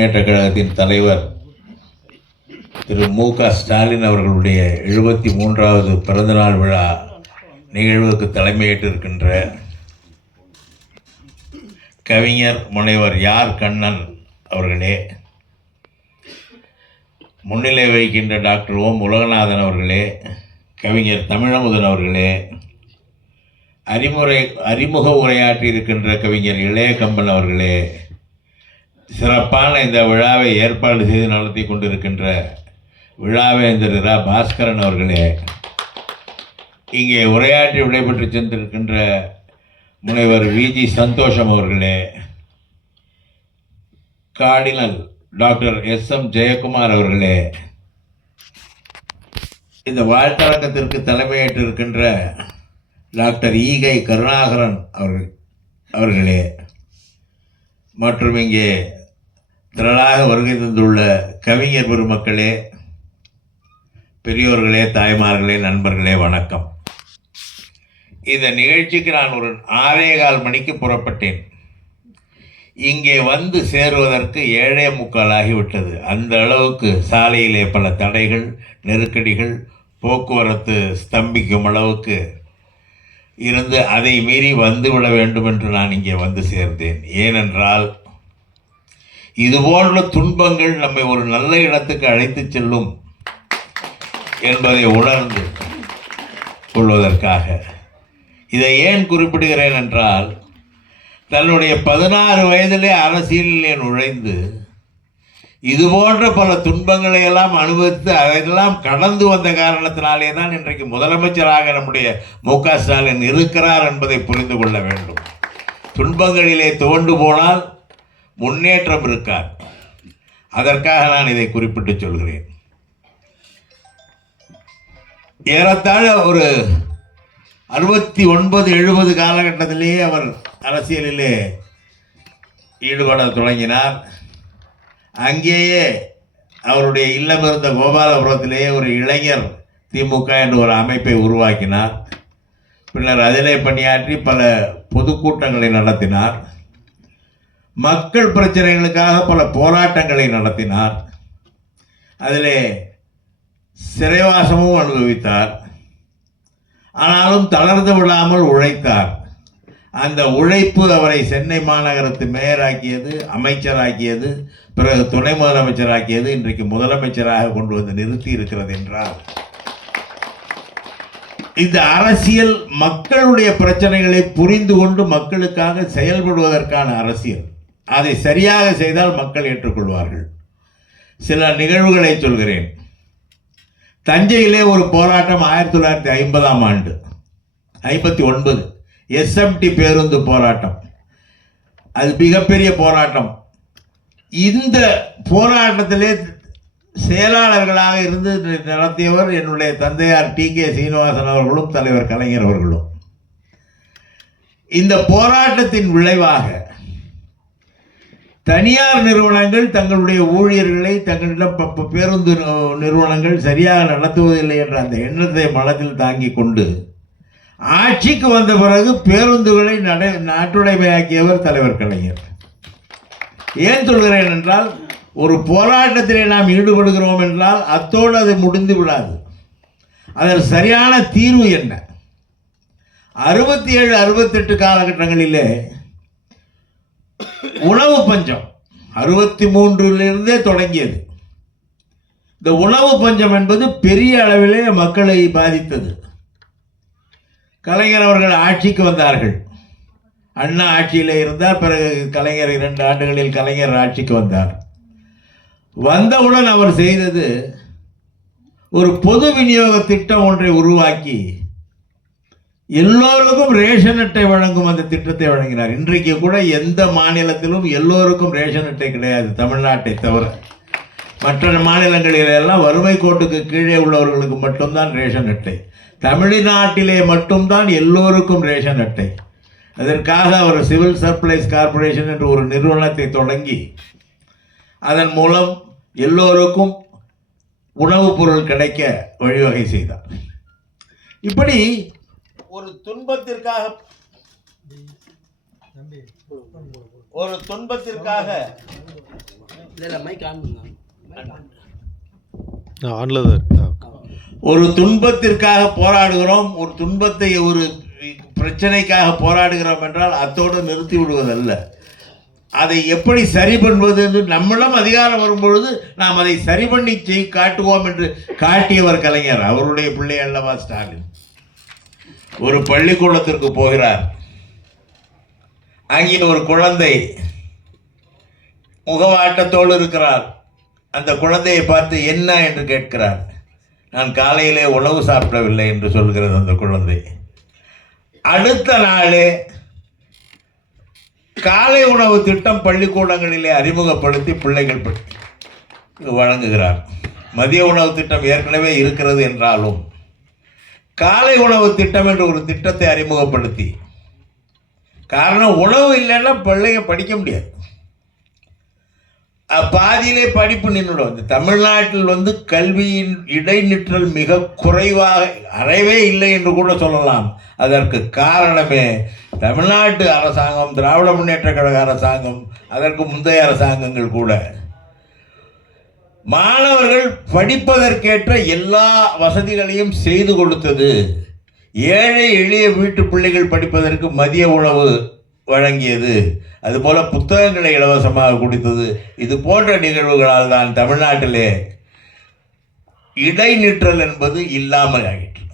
முன்னேற்றக் கழகத்தின் தலைவர் திரு மு.க. ஸ்டாலின் அவர்களுடைய 73வது பிறந்தநாள் விழா நிகழ்வுக்கு தலைமையேற்றிருக்கின்ற கவிஞர் முனைவர் யார் கண்ணன் அவர்களே, முன்னிலை வகிக்கின்ற டாக்டர் ஓம் உலகநாதன் அவர்களே, கவிஞர் தமிழமுதன் அவர்களே, அறிமுக உரையாற்றி இருக்கின்ற கவிஞர் இளைய கம்பன் அவர்களே, சிறப்பான இந்த விழாவை ஏற்பாடு செய்து நடத்தி கொண்டிருக்கின்ற விழாவேந்தர் இரா பாஸ்கரன் அவர்களே, இங்கே உரையாற்றி விடைபெற்று சென்றிருக்கின்ற முனைவர் வி.ஜி. சந்தோஷம் அவர்களே, கார்டினல் டாக்டர் எஸ்.எம். ஜெயக்குமார் அவர்களே, இந்த வாழ்த்தரங்கத்திற்கு தலைமையேற்றிருக்கின்ற டாக்டர் ஈகை கருணாகரன் அவர்களே மற்றும் இங்கே திரளாக வருகை தந்துள்ள கவிஞர் பெருமக்களே, பெரியோர்களே, தாய்மார்களே, நண்பர்களே, வணக்கம். இந்த நிகழ்ச்சிக்கு நான் ஒரு 6:15 மணிக்கு புறப்பட்டேன். இங்கே வந்து சேருவதற்கு 7:45 ஆகிவிட்டது. அந்த அளவுக்கு சாலையிலே பல தடைகள், நெருக்கடிகள், போக்குவரத்து ஸ்தம்பிக்கும் அளவுக்கு இருந்து அதை மீறி வந்துவிட வேண்டும் என்று நான் இங்கே வந்து சேர்ந்தேன். ஏனென்றால் இதுபோன்ற துன்பங்கள் நம்மை ஒரு நல்ல இடத்துக்கு அழைத்து செல்லும் என்பதை உணர்ந்து கொள்வதற்காக. இதை ஏன் குறிப்பிடுகிறேன் என்றால், தன்னுடைய 16 வயதிலே அரசியலிலே நுழைந்து இதுபோன்ற பல துன்பங்களை எல்லாம் அனுபவித்து அதையெல்லாம் கடந்து வந்த காரணத்தினாலே தான் இன்றைக்கு முதலமைச்சராக நம்முடைய மு.க. ஸ்டாலின் இருக்கிறார் என்பதை புரிந்து கொள்ள வேண்டும். துன்பங்களிலே துவண்டு போனால் முன்னேற்றம் இருக்காது. அதற்காக நான் இதை குறிப்பிட்டு சொல்கிறேன். ஏறத்தாழ ஒரு 69-70 காலகட்டத்திலேயே அவர் அரசியலிலே ஈடுபட தொடங்கினார். அங்கேயே அவருடைய இல்லம் இருந்த கோபாலபுரத்திலேயே ஒரு இளைஞர் திமுக என்ற ஒரு அமைப்பை உருவாக்கினார். பின்னர் அதிலே பணியாற்றி பல பொதுக்கூட்டங்களை நடத்தினார். மக்கள் பிரச்சனைகளுக்காக பல போராட்டங்களை நடத்தினார். அதிலே சிறைவாசமும் அனுபவித்தார். ஆனாலும் தளர்ந்து விடாமல் உழைத்தார். அந்த உழைப்பு அவரை சென்னை மாநகரத்து மேயராக்கியது, அமைச்சராக்கியது, பிறகு துணை முதலமைச்சராக்கியது, இன்றைக்கு முதலமைச்சராக கொண்டு வந்து நிறுத்தி இருக்கிறது என்றால், இந்த அரசியல் மக்களுடைய பிரச்சனைகளை புரிந்து கொண்டு மக்களுக்காக செயல்படுவதற்கான அரசியல். அதை சரியாக செய்தால் மக்கள் ஏற்றுக்கொள்வார்கள். சில நிகழ்வுகளை சொல்கிறேன். தஞ்சையிலே ஒரு போராட்டம் 1950ஆம் ஆண்டு 59 எஸ்எம்டி பேருந்து போராட்டம். அது மிகப்பெரிய போராட்டம். இந்த போராட்டத்திலே செயலாளர்களாக இருந்து நடத்தியவர் என்னுடைய தந்தையார் டி.கே. சீனிவாசன் அவர்களும் தலைவர் கலைஞர் அவர்களும். இந்த போராட்டத்தின் விளைவாக தனியார் நிறுவனங்கள் தங்களுடைய ஊழியர்களை தங்களிடம் பேருந்து நிறுவனங்கள் சரியாக நடத்துவதில்லை என்ற அந்த எண்ணத்தை மனத்தில் தாங்கி கொண்டு ஆட்சிக்கு வந்த பிறகு பேருந்துகளை நாட்டுடைமையாக்கியவர் தலைவர் கலைஞர். ஏன் சொல்கிறேன் என்றால், ஒரு போராட்டத்திலே நாம் ஈடுபடுகிறோம் என்றால் அத்தோடு அது முடிந்து விடாது. அதற்கு சரியான தீர்வு என்ன? 67-68 காலகட்டங்களிலே உணவு பஞ்சம் 63 தொடங்கியது. இந்த உணவு பஞ்சம் என்பது பெரிய அளவிலே மக்களை பாதித்தது. கலைஞர் அவர்கள் ஆட்சிக்கு வந்தார்கள். அண்ணா ஆட்சியில் இருந்தார். பிறகு கலைஞர் 2 ஆண்டுகளில் கலைஞர் ஆட்சிக்கு வந்தார். வந்தவுடன் அவர் செய்தது ஒரு பொது விநியோக திட்டம் ஒன்றை உருவாக்கி எல்லோருக்கும் ரேஷன் அட்டை வழங்கும் அந்த திட்டத்தை வழங்கினார். இன்றைக்கு கூட எந்த மாநிலத்திலும் எல்லோருக்கும் ரேஷன் அட்டை கிடையாது, தமிழ்நாட்டை தவிர. மற்ற மாநிலங்களில் எல்லாம் வறுமை கோட்டுக்கு கீழே உள்ளவர்களுக்கு மட்டும்தான் ரேஷன் அட்டை. தமிழ்நாட்டிலே மட்டும்தான் எல்லோருக்கும் ரேஷன் அட்டை. அதற்காக அவர் சிவில் சப்ளைஸ் கார்பரேஷன் என்ற ஒரு நிறுவனத்தை தொடங்கி அதன் மூலம் எல்லோருக்கும் உணவுப் பொருள் கிடைக்க வழிவகை செய்தார். இப்படி ஒரு துன்பத்திற்காக ஒரு துன்பத்திற்காக போராடுகிறோம், ஒரு துன்பத்தை ஒரு பிரச்சனைக்காக போராடுகிறோம் என்றால் அத்தோடு நிறுத்தி விடுவதல்ல. அதை எப்படி சரி பண்ணுவது என்று நம்மளும் அதிகாரம் வரும்பொழுது நாம் அதை சரி பண்ணி காட்டுவோம் என்று காட்டியவர் கலைஞர். அவருடைய பிள்ளை அல்லவா ஸ்டாலின். ஒரு பள்ளிக்கூடத்திற்கு போகிறார். அங்கே ஒரு குழந்தை முகவாட்டத்தோடு இருக்கிறார். அந்த குழந்தையை பார்த்து என்ன என்று கேட்கிறார். நான் காலையிலே உணவு சாப்பிடவில்லை என்று சொல்கிறது அந்த குழந்தை. அடுத்த நாளே காலை உணவு திட்டம் பள்ளிக்கூடங்களிலே அறிமுகப்படுத்தி பிள்ளைகள் வழங்குகிறார். மதிய உணவு திட்டம் ஏற்கனவே இருக்கிறது என்றாலும் காலை உணவு திட்டம் என்று ஒரு திட்டத்தை அறிமுகப்படுத்தி, காரணம் உணவு இல்லைன்னா பிள்ளைங்க படிக்க முடியாது, பாதியிலே படிப்பு நின்றுடும். இந்த தமிழ்நாட்டில் கல்வியின் இடைநிற்றல் மிக குறைவாக, அறவே இல்லை என்று கூட சொல்லலாம். அதற்கு காரணமே தமிழ்நாட்டு அரசாங்கம், திராவிட முன்னேற்ற கழக அரசாங்கம், அதற்கு முந்தைய அரசாங்கங்கள் கூட மாணவர்கள் படிப்பதற்கேற்ற எல்லா வசதிகளையும் செய்து கொடுத்தது. ஏழை எளிய வீட்டு பிள்ளைகள் படிப்பதற்கு மதிய உணவு வழங்கியது, அதுபோல புத்தகங்களை இலவசமாக கொடுத்தது. இது போன்ற நிகழ்வுகளால் தான் தமிழ்நாட்டிலே இடைநிற்றல் என்பது இல்லாமல் ஆகிற்று.